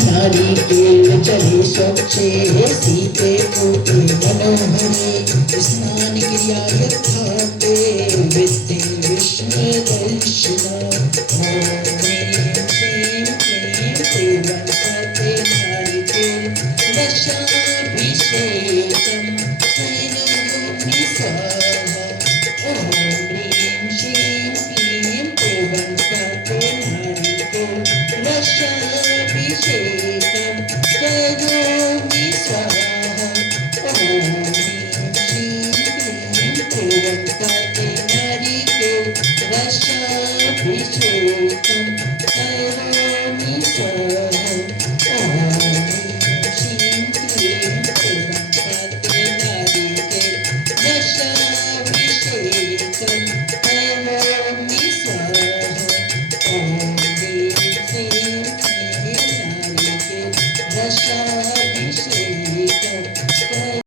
नारिकेल चले स्वच्छे सीते पूते मनोहरे स्नान क्रिया यथाते विद्ये विष्णु दर्शना ओम ह्रीं श्रीं क्लीं देवन्पते नारिकेल दशाभिषेकं नयनभूमि स्वाहा ओम ह्रीं श्रीं क्लीं देवन्पते नारिकेल दशाभिषेकं करोमि स्वाहा ओम ह्रीं श्रीं क्लीं देवन्पते नारिकेल दशाभिषेकं करोमि स्वाहा ओम ह्रीं श्रीं क्लीं देवन्पते नारिकेल दशाभिषेकं करोमि स्वाहा ओम ह्रीं श्रीं क्लीं नारिकेल दशाभिषेकं